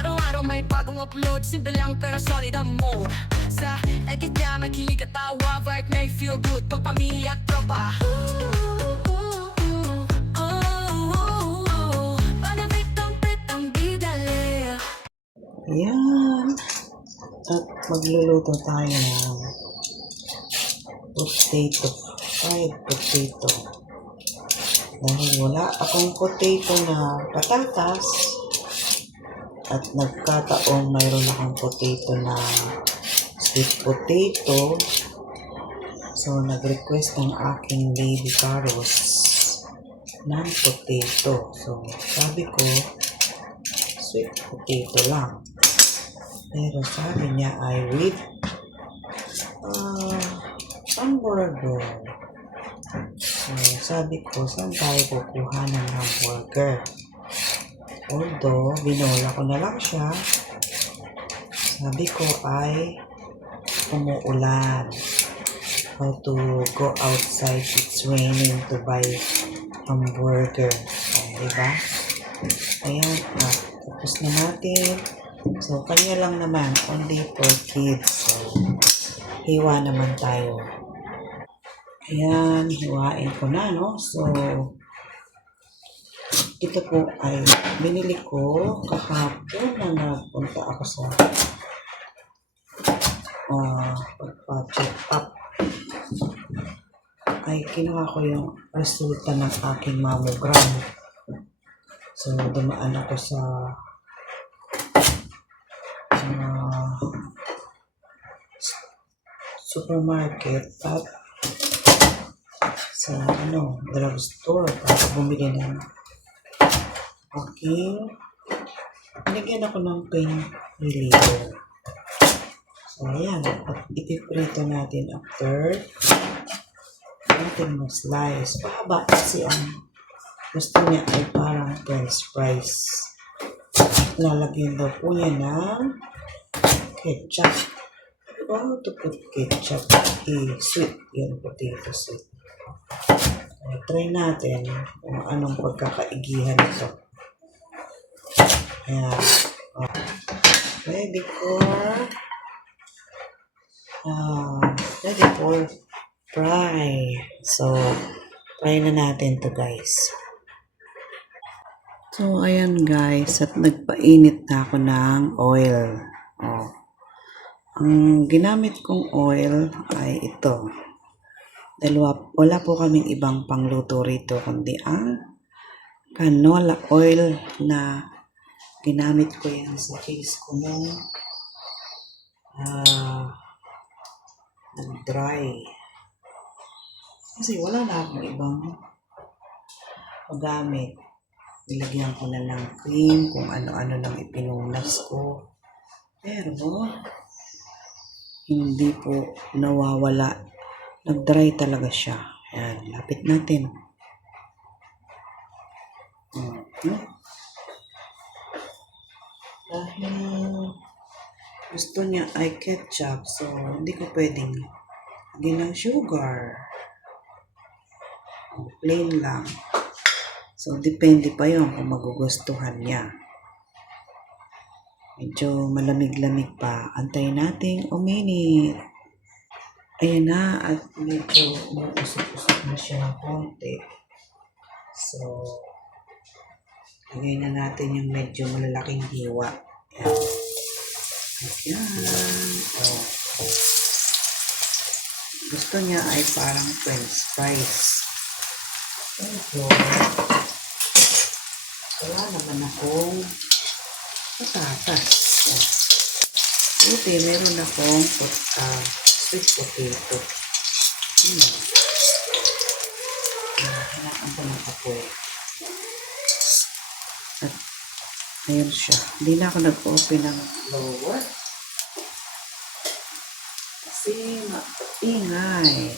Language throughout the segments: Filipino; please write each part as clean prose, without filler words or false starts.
Araw-araw may bagong upload, simple lang pero solid ang mood. Sa edit niya makilig at tawa, vibe may feel good, pag pamilya at tropa. Panabitong-pitong bidali. Ayan. At magluluto tayo ng potato, fried potato. Dahil wala akong potato na patatas at nagkataong mayroon akong potato na sweet potato. So, nag-request ang aking baby Caros ng potato. So, sabi ko, sweet potato lang. Pero sabi niya ay with hamburger. So, sabi ko, saan tayo kukuha ng hamburger? Although, binola ko na lang siya. Sabi ko ay umuulan. How to go outside, it's raining to buy hamburger. Diba? Ayan, tapos na natin. So, kanya lang naman, only for kids. So, hiwa naman tayo. Ayan, hiwain ko na, no? So, ito po ay binili ko kahapon na nagpunta ako sa pagpa-check up. Ay, kinuha ko yung resulta ng aking mammogram. So, dumaan ako sa supermarket at sa drugstore para bumili ng binigyan ako ng pain reliever. So, ayan. At ipiprito natin after natin mag-slice. Pahaba kasi ang gusto niya ay parang french fries. Lalagyan daw po niya ng ketchup. How to put ketchup? Sweet. Yan, potato sweet. Try natin kung anong pagkakaigihan ito. Ayan. Ready for fry. So, fry na natin to guys. So, ayan guys, at nagpainit na ako ng oil. Ang ginamit kong oil ay ito. Wala po kaming ibang pangluto rito, kundi ang canola oil na ginamit ko yan sa case ko nung nag-dry. Kasi wala na akong ibang magamit. Nilagyan ko na ng cream, kung ano-ano lang ipinunas ko. Pero, hindi po nawawala. Nag-dry talaga siya. Ayan, lapit natin. Dahil gusto niya ay ketchup, so hindi ko pwedeng lagyan ng sugar. Plain lang. So, depende pa yun kung magugustuhan niya. Medyo malamig-lamig pa. Antayin natin uminit. Ayan na, at medyo umuusok-usok na siya ng konti. So, lagay na natin yung medyo malalaking hiwa. Ayan. Ayan. Gusto niya ay parang french fries. Pero, wala naman akong patatas. Buti, meron akong sweet potato. Hanapan ko ng apoy. At ayun siya. Hindi na ako nag-open ng blower. Kasi maingay.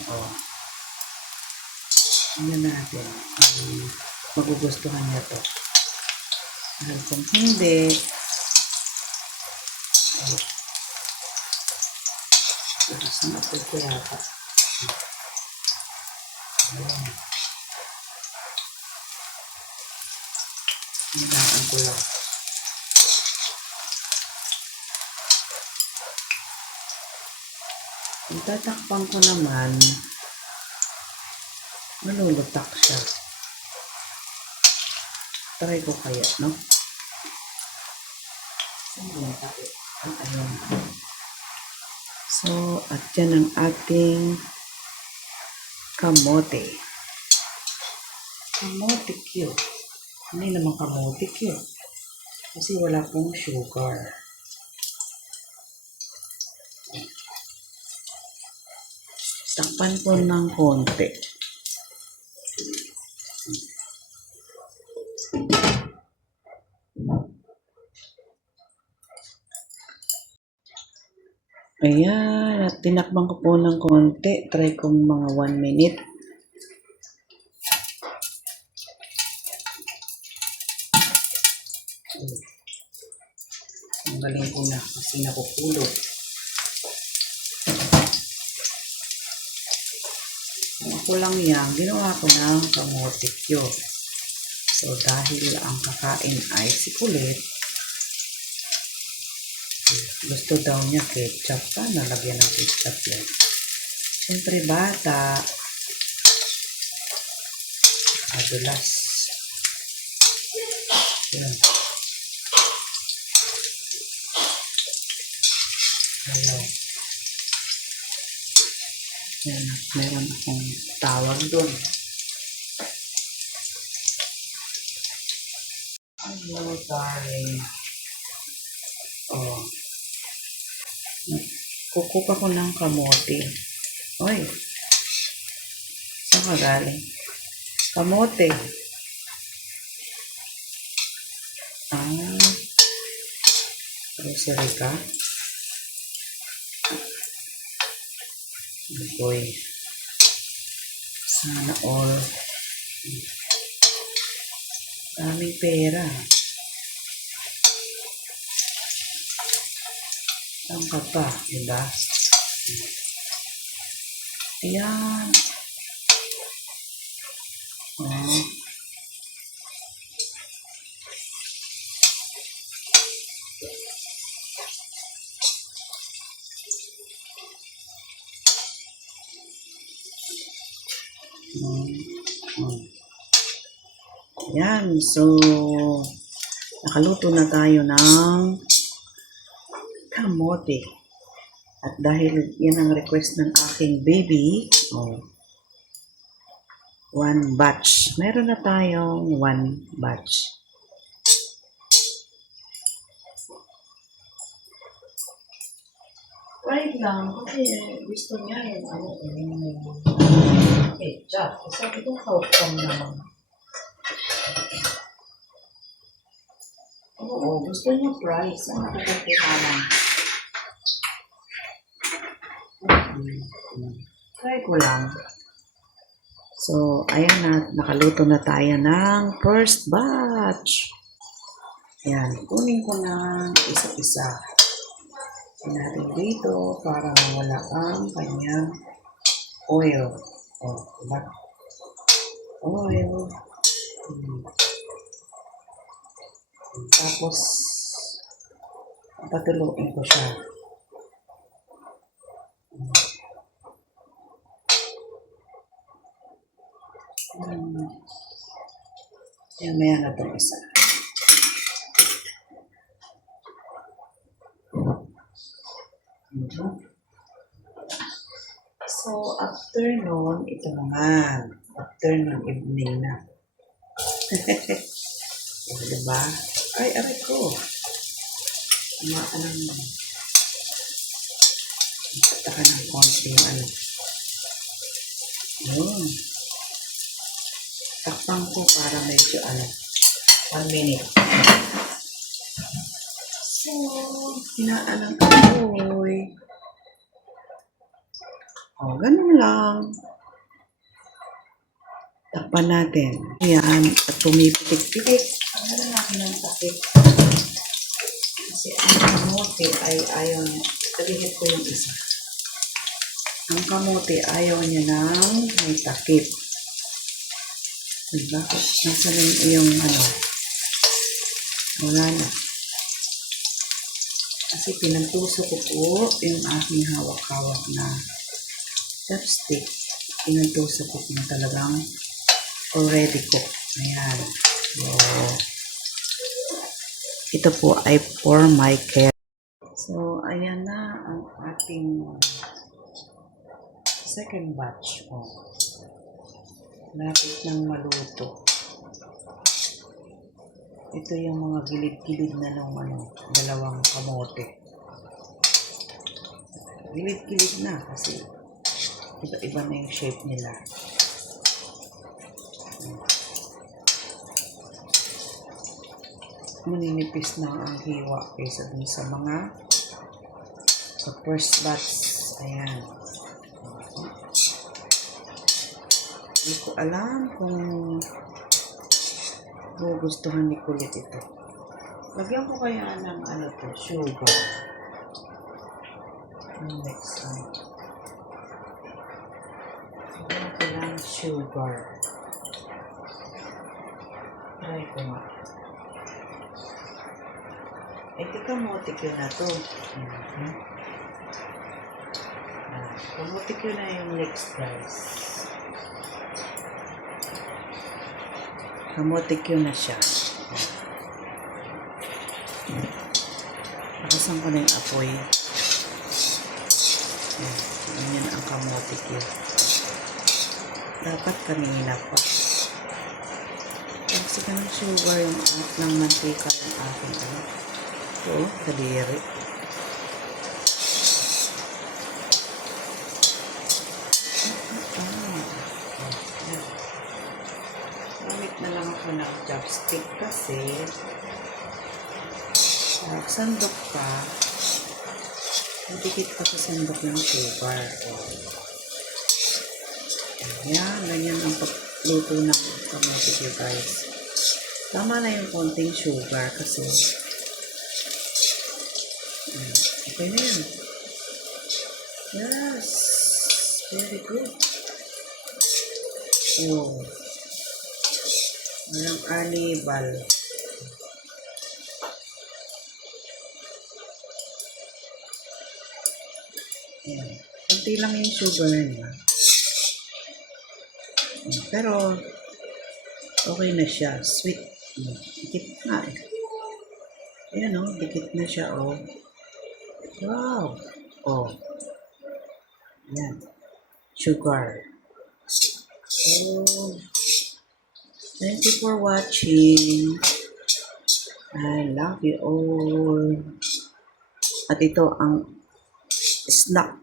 Tingnan natin. Magugustuhan niya to. Dahil kung hindi, sa napod ko yata. Ayan. ko lang. Kung tatakpan ko naman, malulutak siya. Try ko kaya, no? Ayun. So, at yan ang ating kamote. Kamote cute. Hindi naman kamote cute. Kasi wala pong sugar. Takpan ko ng konti. Ayan, at tinakpan ko po ng konti. Try kong mga 1 minute. Ang galing ko na kasi nakukulog. Kung ako lang yan, ginawa ko ng kamote cute. So, dahil ang kakain ay si Kulit, gusto daw niya ketchup. Sana lagyan ng ketchup yan. Siyempre bata. Madulas. Yan. Hello. Yan. Meron akong tawag doon. Hello, darling. Oh. Kukupa ko ng kamote. Oy. Saan ka galing? Kamote. Ah. Grocery ka? Boy. Sana all. Daming pera. Saan ka pa? Diba? Ayan. Oh. Yan. So, nakaluto na tayo ng kamote. At dahil yan ang request ng aking baby, oh, 1 batch. Meron na tayong 1 batch. Right lang, kasi gusto niya yung ketchup. Sabi ko, how come naman? Oo, gusto niya fries. Ang nakakatihanan. Try ko lang. So, ayan na. Nakaluto na tayo ng first batch. Ayan. Kunin ko na isa-isa. Natin dito para mawala ang kanyang oil. Oh, diba? Oil. Tapos, patuluin ko siya. Yan, maya na itong isa. So, after noon, ito naman. After noon, evening na. Diba? Ay, aray ko. Anong pataka ng konti yung ano. Yun. Takpan ko para medyo 1 minute. So, hinaan ng apoy. O, ganun lang. Takpan natin. Ayan, at pumipitik-pitik. Tanggalan natin ng takip. Kasi ang kamote ay ayaw niya. Talihit ko yung isa. Ang kamote ayaw niya ng may takip. Diba? Nasa yung Wala na. Kasi pinantuso ko po yung aking hawak-hawak na chopstick. Pinantuso ko na talagang already cooked. Ayan. So, ito po ay for my care. So, ayan na ang ating second batch. Oh. Lapit ng maluto. Ito yung mga gilid-gilid na ng dalawang kamote. Gilid-gilid na kasi iba-iba na yung shape nila. Maninipis na ang hiwa kaysa dun sa sa first batch. Ayan. Hindi ko alam kung gugustuhan ni Kulit ito. Lagyan ko kaya ng sugar. Next time. Lagyan ko lang sugar. Try ko nga. Ito kamote ko na to. Kamote ko na yung next guys. Kamote ko na siya. Pakasan ko na yung apoy. Ganyan ang kamote ko. Dapat kanina pa. Kasi ka ng sugar yung ng mantika yung aking ito, kadiri. Gamit na lang ako ng chopstick kasi sandok ka, dikit ka sa sandok ng sugar. Ayan, ganyan ang pagluto ng kamote ko guys. Tama na yung konting sugar kasi okay na yan. Yes, very good. Oh, walang anibal. Ayan. Kunti lang yung sugar niya. Pero, okay na siya. Sweet. Dikit na eh. Ayan o, dikit na siya o. Wow. Oh. Ayan. Sugar. So, thank you for watching. I love you all. At ito ang snack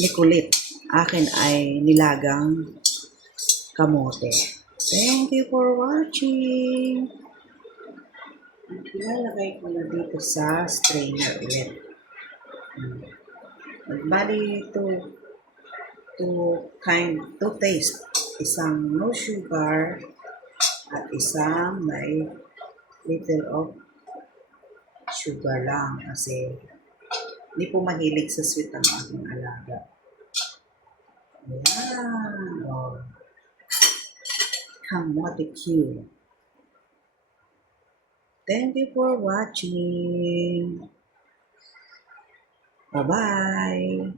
ni Kulit. Akin ay nilagang kamote. Thank you for watching. Ilalagay ko na dito sa strainer ulit. Bali to taste. Isang no sugar at isang may little of sugar lang kasi hindi po mahilig sa sweet ang aking alaga. Ayan. Oh. Kamote Q. Thank you for watching. Bye-bye.